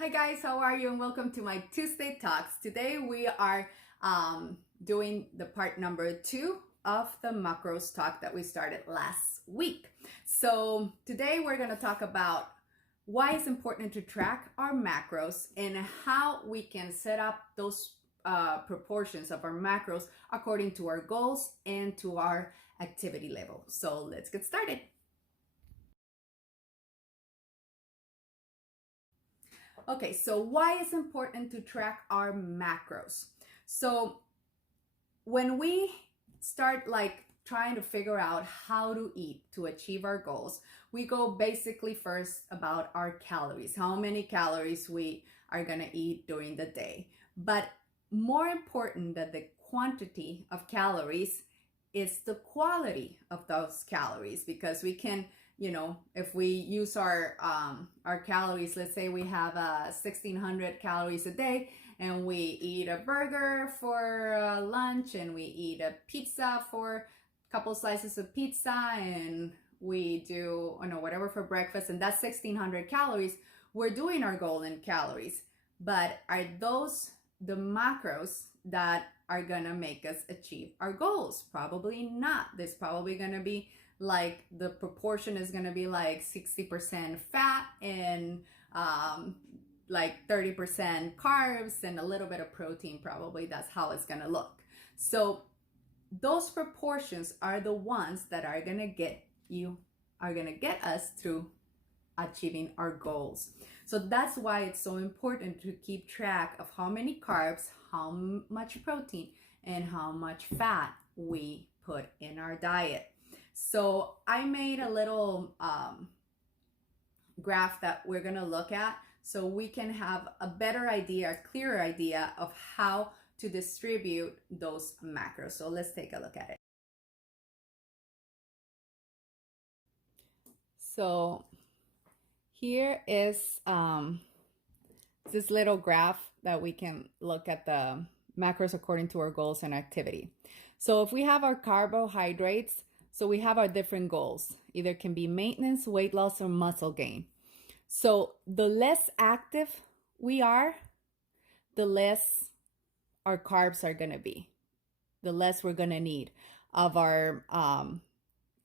Hi guys, how are you? And welcome to my Tuesday Talks. Today we are doing the part number 2 of the macros talk that we started last week. So today we're going to talk about why it's important to track our macros and how we can set up those proportions of our macros according to our goals and to our activity level. So let's get started. Okay, so why is important to track our macros? So when we start trying to figure out how to eat to achieve our goals, we go basically first about our calories, how many calories we are going to eat during the day. But more important than the quantity of calories is the quality of those calories, because we can, if we use our calories, let's say we have 1600 calories a day and we eat a burger for lunch and we eat a pizza for a couple slices of pizza and we do whatever for breakfast, and that's 1600 calories. We're doing our goal in calories, but are those the macros that are gonna make us achieve our goals? Probably not. There's probably gonna be the proportion is going to be 60% fat and 30% carbs and a little bit of protein. Probably that's how it's going to look. So those proportions are the ones that are going to get us through achieving our goals. So that's why it's so important to keep track of how many carbs, how much protein, and how much fat we put in our diet. So I made a little graph that we're going to look at so we can have a better idea, a clearer idea of how to distribute those macros. So let's take a look at it. So here is this little graph that we can look at the macros according to our goals and activity. So if we have our carbohydrates, so we have our different goals. Either can be maintenance, weight loss, or muscle gain. So the less active we are, the less our carbs are going to be. The less we're going to need of our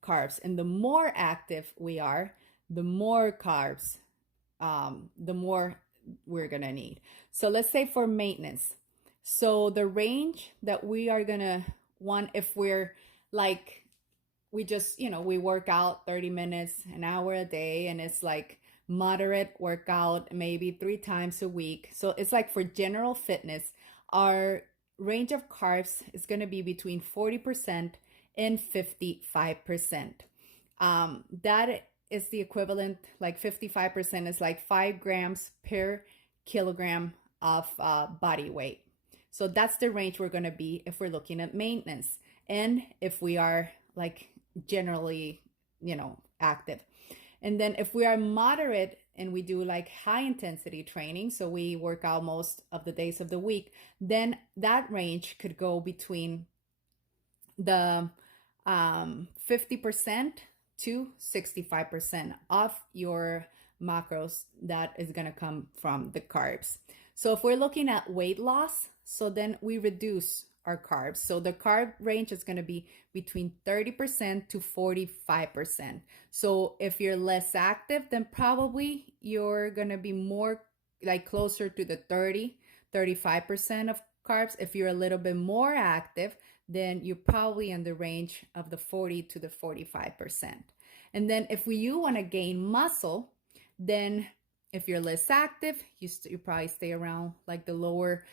carbs. And the more active we are, the more carbs, the more we're going to need. So let's say for maintenance. So the range that we are going to want, if we're we just, we work out 30 minutes, an hour a day, and it's moderate workout, maybe 3 times a week. So it's for general fitness, our range of carbs is going to be between 40% and 55%. That is the equivalent, 55% is 5 grams per kilogram of body weight. So that's the range we're going to be if we're looking at maintenance. And if we are generally, active. And then if we are moderate and we do high intensity training, so we work out most of the days of the week, then that range could go between the 50% to 65% of your macros that is going to come from the carbs. So if we're looking at weight loss, so then we reduce our carbs. So the carb range is going to be between 30% to 45%. So if you're less active, then probably you're going to be more closer to the 35% of carbs. If you're a little bit more active, then you're probably in the range of the 40 to the 45%. And then if you want to gain muscle, then if you're less active, you probably stay around the lower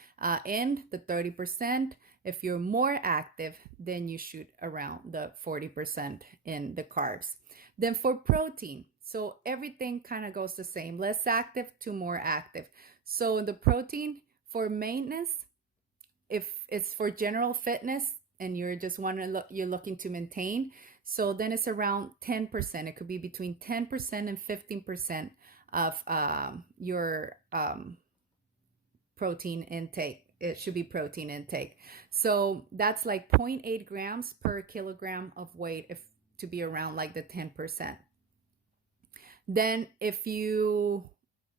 end, the 30%. If you're more active, then you shoot around the 40% in the carbs. Then for protein, so everything kind of goes the same, less active to more active. So the protein for maintenance, if it's for general fitness and you're just you're looking to maintain, so then it's around 10%. It could be between 10% and 15% of your protein intake. It should be protein intake. So that's 0.8 grams per kilogram of weight to be around the 10%. Then if you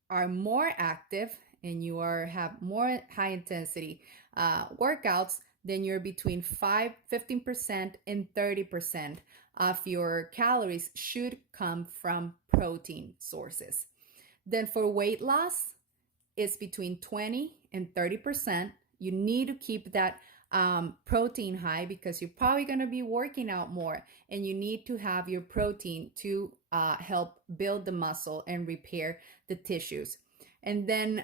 are more active and you have more high intensity workouts, then you're between 15% and 30% of your calories should come from protein sources. Then for weight loss, it's between 20 and 30%. You need to keep that protein high because you're probably going to be working out more, and you need to have your protein to help build the muscle and repair the tissues. And then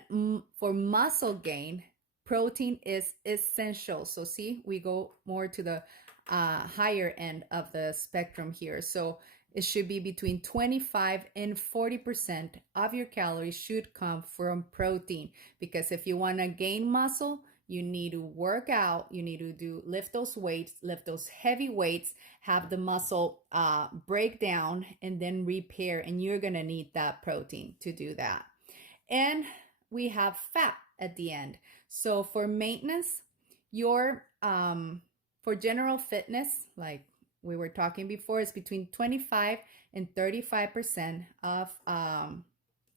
for muscle gain, protein is essential. So see, we go more to the higher end of the spectrum here. So it should be between 25 and 40% of your calories should come from protein, because if you want to gain muscle, you need to work out, you need to lift those weights, lift those heavy weights, have the muscle break down and then repair, and you're going to need that protein to do that. And we have fat at the end. So for maintenance, your for general fitness, like we were talking before, is between 25 and 35% of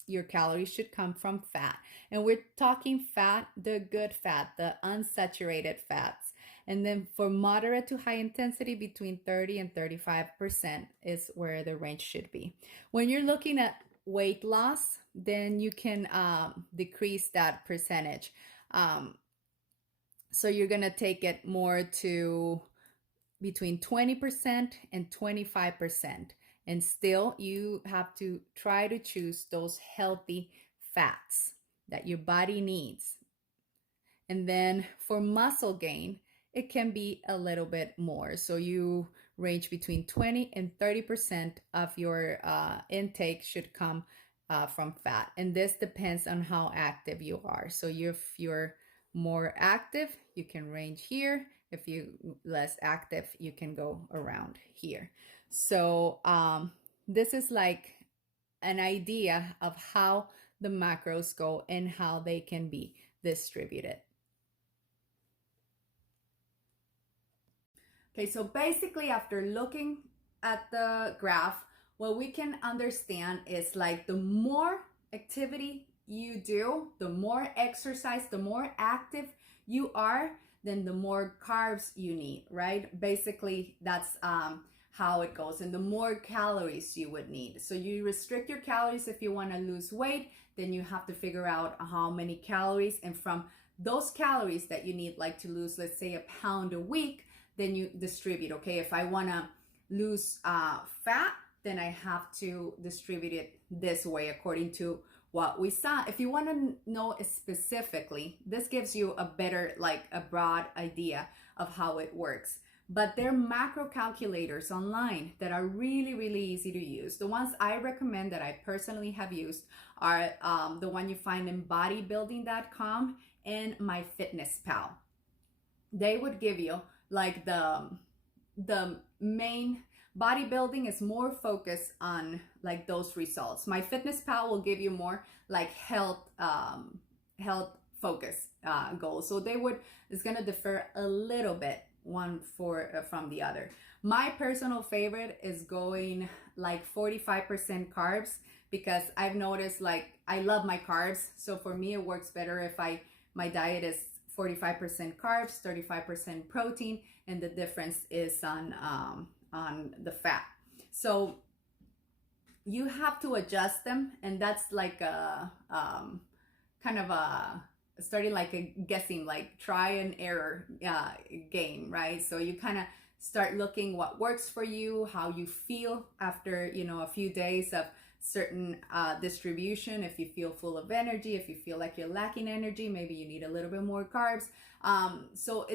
your calories should come from fat. And we're talking fat, the good fat, the unsaturated fats. And then for moderate to high intensity, between 30 and 35% is where the range should be. When you're looking at weight loss, then you can decrease that percentage. So you're going to take it more to between 20% and 25%. And still, you have to try to choose those healthy fats that your body needs. And then for muscle gain, it can be a little bit more. So you range between 20 and 30% of your intake should come from fat. And this depends on how active you are. So if you're more active, you can range here. If you're less active, you can go around here. So this is like an idea of how the macros go and how they can be distributed. Okay, so basically after looking at the graph, what we can understand is like the more activity you do, the more exercise, the more active you are, then the more carbs you need, right? Basically, that's how it goes. And the more calories you would need. So you restrict your calories if you want to lose weight, then you have to figure out how many calories. And from those calories that you need, like to lose, let's say, a pound a week, then you distribute, okay? If I want to lose fat, then I have to distribute it this way according to what we saw. If you want to know specifically, this gives you a better, like a broad idea of how it works. But there are macro calculators online that are really, really easy to use. The ones I recommend that I personally have used are the one you find in bodybuilding.com and MyFitnessPal. They would give you like the main. Bodybuilding is more focused on like those results. MyFitnessPal will give you more like health focus goals. So it's gonna differ a little bit one from the other. My personal favorite is going like 45% carbs, because I've noticed like I love my carbs. So for me, it works better if my diet is 45% carbs, 35% protein, and the difference is on the fat. So you have to adjust them, and that's like a kind of a starting like a guessing, like try and error game, right? So you kind of start looking what works for you, how you feel after a few days of certain distribution. If you feel full of energy, if you feel like you're lacking energy, maybe you need a little bit more carbs. So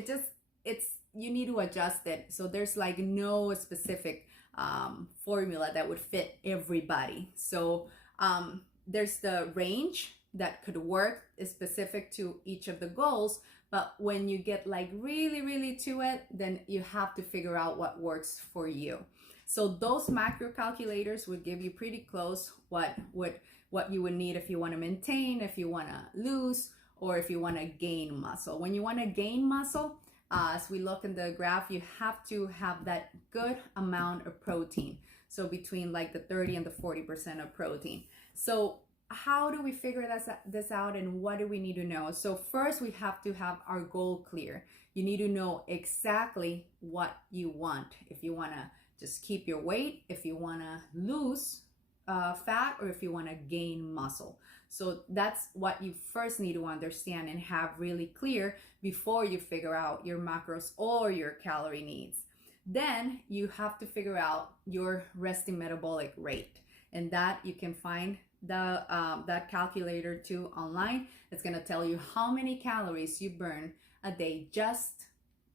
you need to adjust it. So there's like no specific formula that would fit everybody. So there's the range that could work, is specific to each of the goals. But when you get like really, really to it, then you have to figure out what works for you. So those macro calculators would give you pretty close what you would need if you want to maintain, if you want to lose, or if you want to gain muscle. When you want to gain muscle, as we look in the graph, you have to have that good amount of protein. So between like the 30 and the 40% of protein. So how do we figure this out, and what do we need to know? So first, we have to have our goal clear. You need to know exactly what you want. If you want to just keep your weight, if you want to lose fat, or if you want to gain muscle. So that's what you first need to understand and have really clear before you figure out your macros or your calorie needs. Then you have to figure out your resting metabolic rate, and that you can find that calculator too online. It's going to tell you how many calories you burn a day just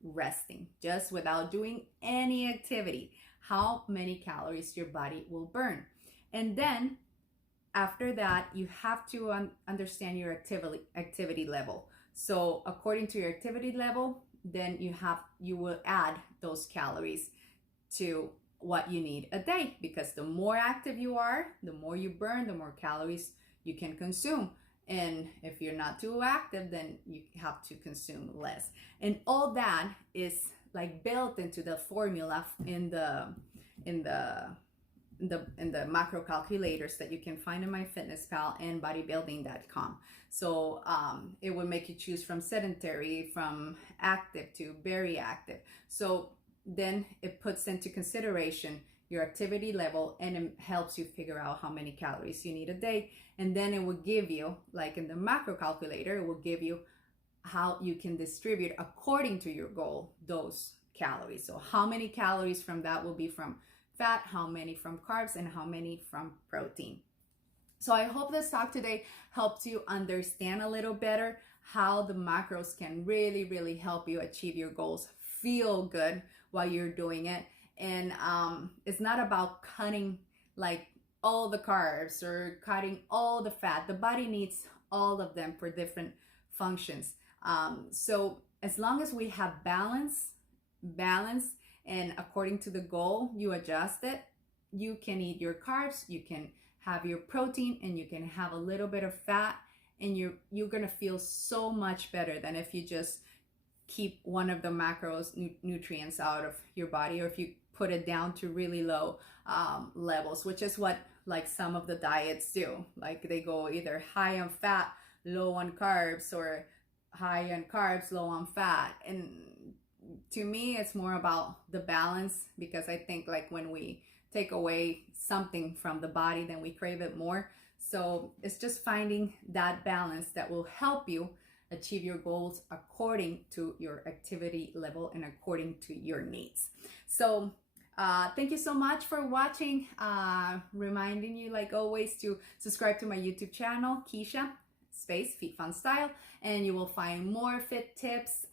resting, just without doing any activity, how many calories your body will burn. And then after that, you have to understand your activity level. So according to your activity level, then you will add those calories to what you need a day, because the more active you are, the more you burn, the more calories you can consume. And if you're not too active, then you have to consume less. And all that is like built into the formula in the macro calculators that you can find in MyFitnessPal and bodybuilding.com. So it will make you choose from sedentary, from active to very active. So then it puts into consideration your activity level, and it helps you figure out how many calories you need a day. And then it will give you, like in the macro calculator, it will give you how you can distribute according to your goal those calories. So how many calories from that will be from fat, how many from carbs, and how many from protein. So I hope this talk today helped you understand a little better how the macros can really, really help you achieve your goals, feel good while you're doing it. And it's not about cutting like all the carbs or cutting all the fat. The body needs all of them for different functions. So as long as we have balance, and according to the goal, you adjust it, you can eat your carbs, you can have your protein, and you can have a little bit of fat, and you're gonna feel so much better than if you just keep one of the macros nutrients out of your body, or if you put it down to really low levels, which is what like some of the diets do. Like they go either high on fat, low on carbs, or high on carbs, low on fat. And to me, it's more about the balance, because I think like when we take away something from the body, then we crave it more. So it's just finding that balance that will help you achieve your goals according to your activity level and according to your needs. So thank you so much for watching. Reminding you, like always, to subscribe to my YouTube channel, Keisha space Fit Fun Style, and you will find more fit tips,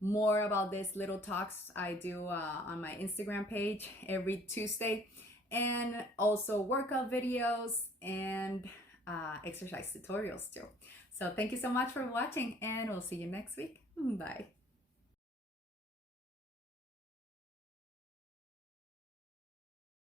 more about this little talks I do on my Instagram page every Tuesday, and also workout videos and exercise tutorials too. So thank you so much for watching, and we'll see you next week. Bye.